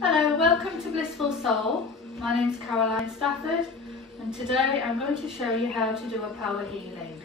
Hello, welcome to Blissful Soul. My name is Caroline Stafford and today I'm going to show you how to do a power healing.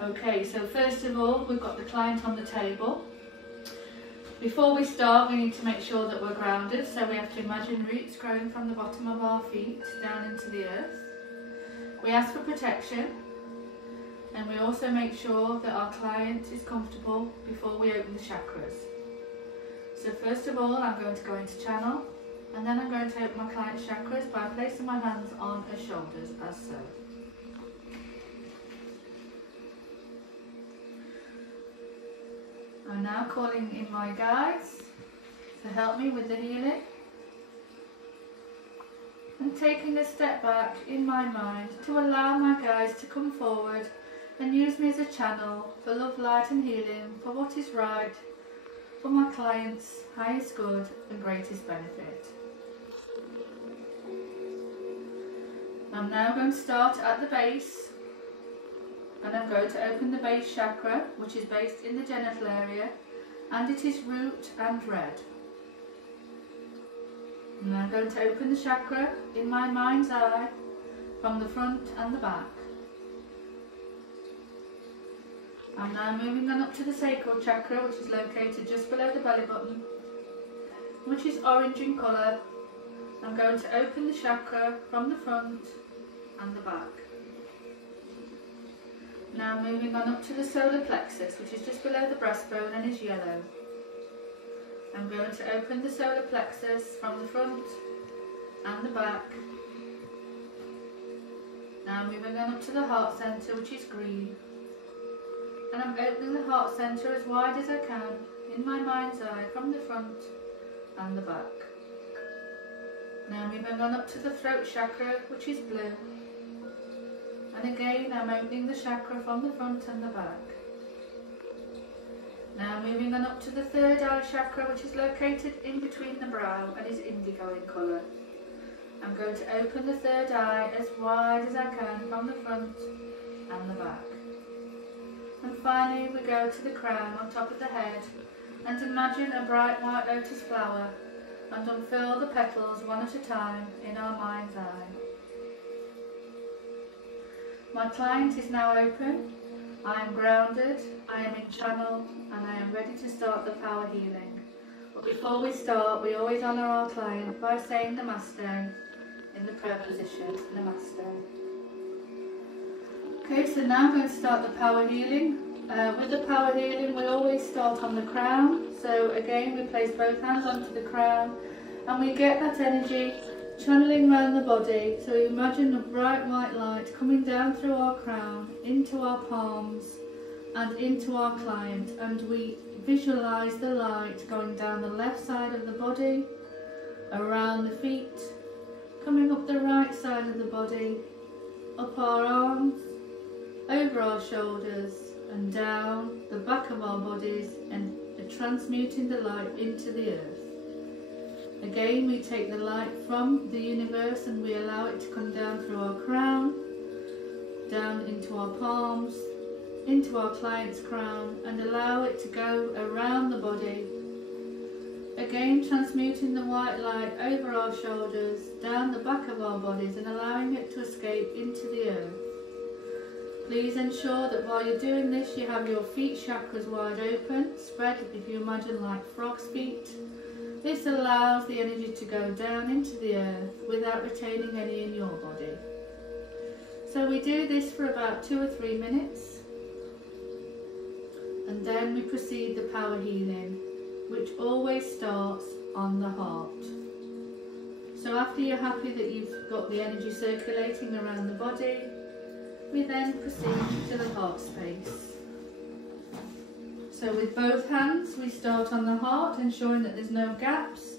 Okay, so first of all we've got the client on the table. Before we start we need to make sure that we're grounded, so we have to imagine roots growing from the bottom of our feet down into the earth. We ask for protection and we also make sure that our client is comfortable before we open the chakras. So first of all, I'm going to go into channel and then I'm going to open my client's chakras by placing my hands on her shoulders as so. I'm now calling in my guides to help me with the healing and taking a step back in my mind to allow my guides to come forward and use me as a channel for love, light and healing for what is right for my client's highest good and greatest benefit. I'm now going to start at the base and I'm going to open the base chakra, which is based in the genital area, and it is root and red. And I'm going to open the chakra in my mind's eye from the front and the back. I'm now moving on up to the sacral chakra, which is located just below the belly button, which is orange in colour. I'm going to open the chakra from the front and the back. Now moving on up to the solar plexus, which is just below the breastbone and is yellow. I'm going to open the solar plexus from the front and the back. Now moving on up to the heart centre, which is green. And I'm opening the heart centre as wide as I can in my mind's eye from the front and the back. Now moving on up to the throat chakra, which is blue. And again I'm opening the chakra from the front and the back. Now moving on up to the third eye chakra, which is located in between the brow and is indigo in colour. I'm going to open the third eye as wide as I can from the front and the back. And finally we go to the crown on top of the head and imagine a bright white lotus flower and unfurl the petals one at a time in our mind's eye. My client is now open, I am grounded, I am in channel and I am ready to start the power healing. But before we start we always honour our client by saying Namaste in the prayer position, Namaste. Okay, so now I'm going to start the power healing. With the power healing we always start on the crown. So again we place both hands onto the crown and we get that energy channeling around the body. So we imagine a bright white light coming down through our crown, into our palms and into our client, and we visualise the light going down the left side of the body, around the feet, coming up the right side of the body, up our arms, over our shoulders and down the back of our bodies, and transmuting the light into the earth. Again we take the light from the universe and we allow it to come down through our crown, down into our palms, into our client's crown, and allow it to go around the body. Again transmuting the white light over our shoulders, down the back of our bodies, and allowing it to escape into the earth. Please ensure that while you're doing this you have your feet chakras wide open, spread if you imagine like frog's feet. This allows the energy to go down into the earth without retaining any in your body. So we do this for about 2 or 3 minutes and then we proceed the power healing, which always starts on the heart. So after you're happy that you've got the energy circulating around the body, we then proceed to the heart space. So with both hands we start on the heart, ensuring that there's no gaps,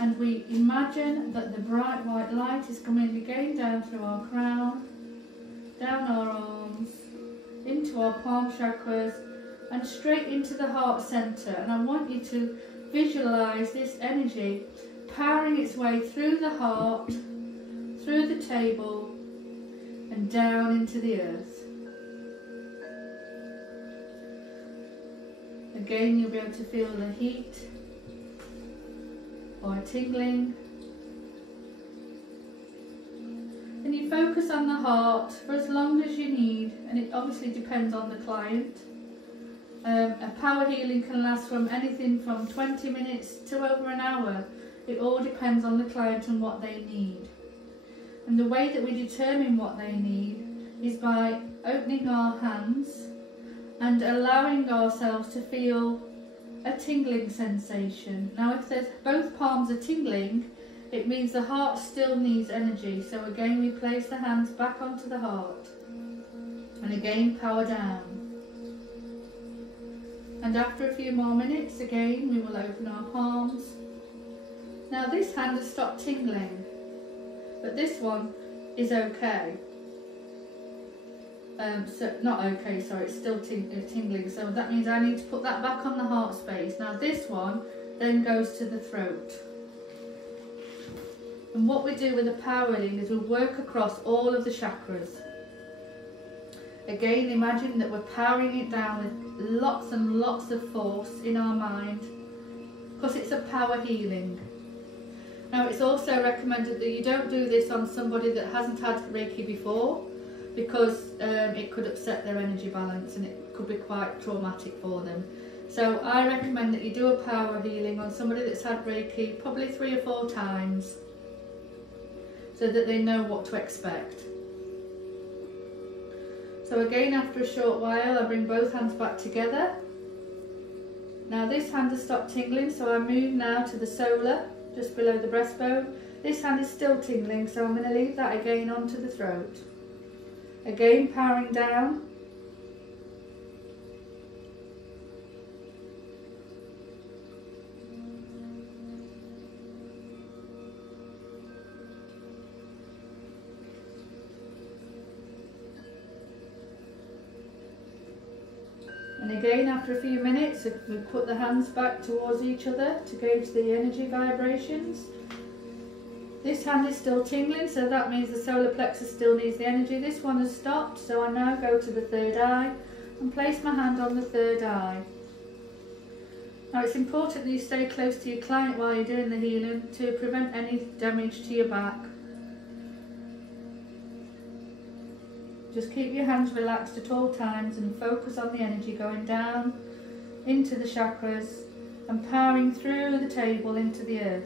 and we imagine that the bright white light is coming again down through our crown, down our arms, into our palm chakras and straight into the heart centre. And I want you to visualise this energy powering its way through the heart, through the table and down into the earth. Again you'll be able to feel the heat or a tingling. And you focus on the heart for as long as you need, and it obviously depends on the client. A power healing can last from anything from 20 minutes to over an hour. It all depends on the client and what they need. And the way that we determine what they need is by opening our hands and allowing ourselves to feel a tingling sensation. Now if both palms are tingling, it means the heart still needs energy. So again we place the hands back onto the heart and again power down. And after a few more minutes, again we will open our palms. Now this hand has stopped tingling, but this one is okay. Not okay, sorry, it's still tingling, so that means I need to put that back on the heart space. Now this one then goes to the throat. And what we do with the power healing is we work across all of the chakras. Again, imagine that we're powering it down with lots and lots of force in our mind, because it's a power healing. Now it's also recommended that you don't do this on somebody that hasn't had Reiki before, because it could upset their energy balance and it could be quite traumatic for them. So I recommend that you do a power healing on somebody that's had Reiki probably 3 or 4 times, so that they know what to expect. So again, after a short while, I bring both hands back together. Now this hand has stopped tingling, so I move now to the solar, just below the breastbone. This hand is still tingling, so I'm going to leave that again onto the throat. Again, powering down. And again, after a few minutes, we put the hands back towards each other to gauge the energy vibrations. This hand is still tingling, so that means the solar plexus still needs the energy. This one has stopped, so I now go to the third eye and place my hand on the third eye. Now it's important that you stay close to your client while you're doing the healing to prevent any damage to your back. Just keep your hands relaxed at all times and focus on the energy going down into the chakras and powering through the table into the earth.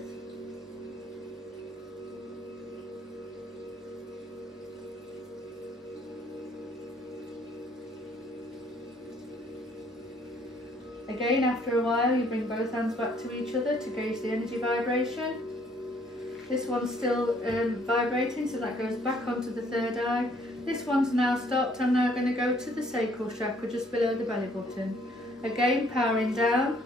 Again, after a while, you bring both hands back to each other to gauge the energy vibration. This one's still vibrating, so that goes back onto the third eye. This one's now stopped. I'm now going to go to the sacral chakra just below the belly button. Again, powering down.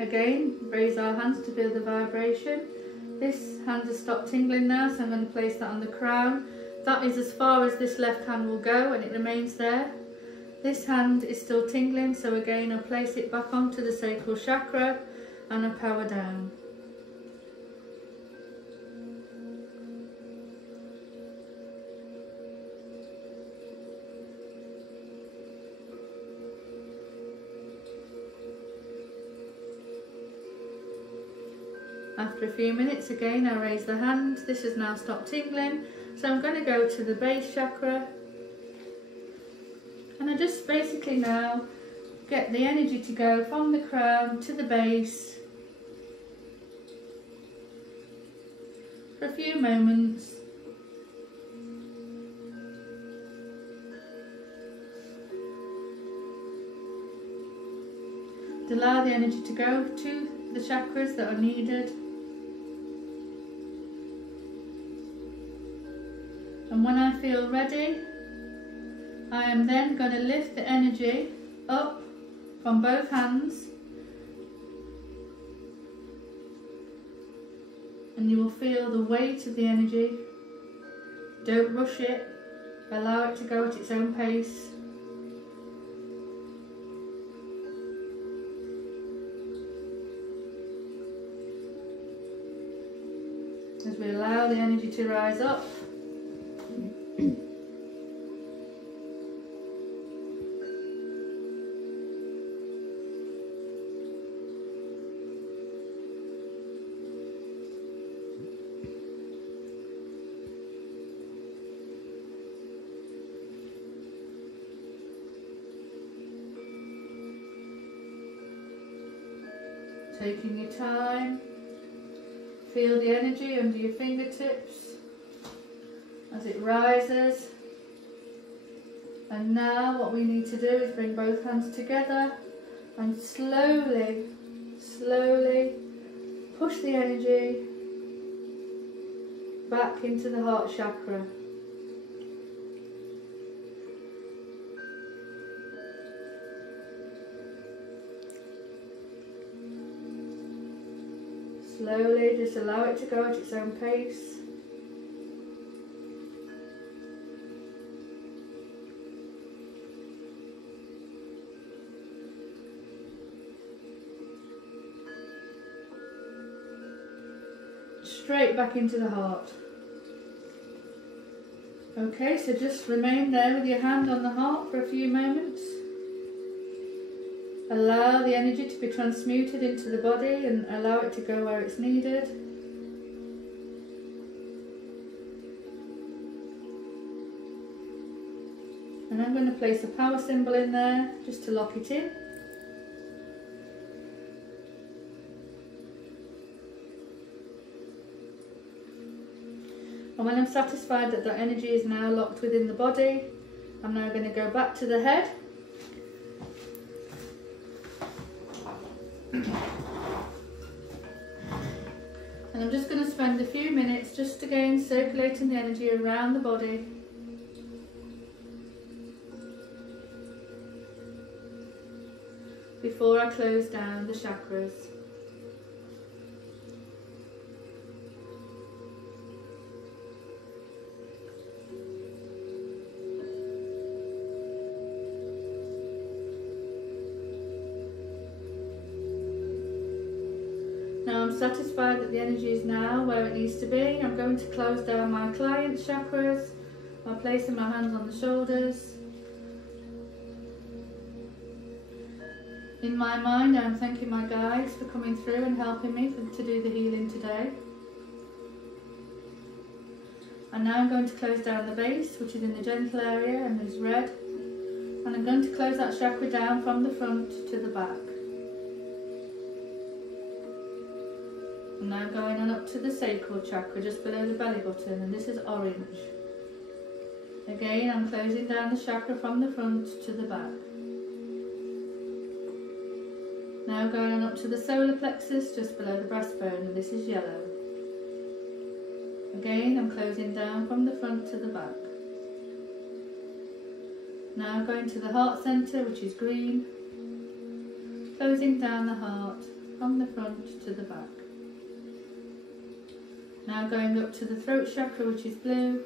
Again, raise our hands to feel the vibration. This hand has stopped tingling now, so I'm going to place that on the crown. That is as far as this left hand will go, and it remains there. This hand is still tingling, so again I'll place it back onto the sacral chakra and I power down. After a few minutes, again I raise the hand. This has now stopped tingling, so I'm going to go to the base chakra, and I just basically now get the energy to go from the crown to the base for a few moments. To allow the energy to go to the chakras that are needed. And when I feel ready, I am then going to lift the energy up from both hands, and you will feel the weight of the energy. Don't rush it, allow it to go at its own pace. to rise up. Taking your time, feel the energy under your fingertips as it rises. And now what we need to do is bring both hands together and slowly, slowly push the energy back into the heart chakra. Slowly, just allow it to go at its own pace. Straight back into the heart. Okay, so just remain there with your hand on the heart for a few moments. Allow the energy to be transmuted into the body and allow it to go where it's needed. And I'm going to place a power symbol in there just to lock it in. And when I'm satisfied that the energy is now locked within the body, I'm now going to go back to the head. And I'm just going to spend a few minutes just again circulating the energy around the body. Before I close down the chakras. Now I'm satisfied that the energy is now where it needs to be. I'm going to close down my client's chakras by placing my hands on the shoulders. In my mind, I'm thanking my guides for coming through and helping me to do the healing today. And now I'm going to close down the base, which is in the gentle area and is red. And I'm going to close that chakra down from the front to the back. I'm now going on up to the sacral chakra just below the belly button, and this is orange. Again, I'm closing down the chakra from the front to the back. Now going on up to the solar plexus just below the breastbone, and this is yellow. Again, I'm closing down from the front to the back. Now going to the heart centre, which is green. Closing down the heart from the front to the back. Now going up to the throat chakra, which is blue.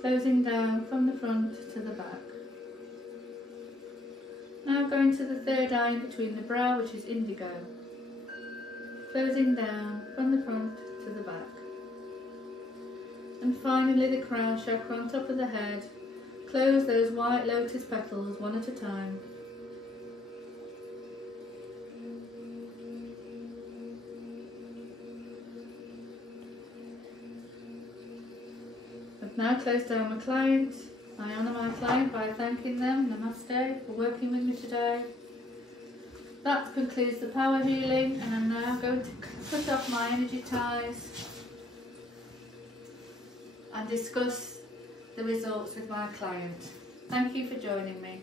Closing down from the front to the back. Now going to the third eye in between the brow, which is indigo. Closing down from the front to the back. And finally the crown chakra on top of the head. Close those white lotus petals one at a time. I've now closed down my client. I honour my client by thanking them, namaste, for working with me today. That concludes the power healing, and I'm now going to cut off my energy ties and discuss the results with my client. Thank you for joining me.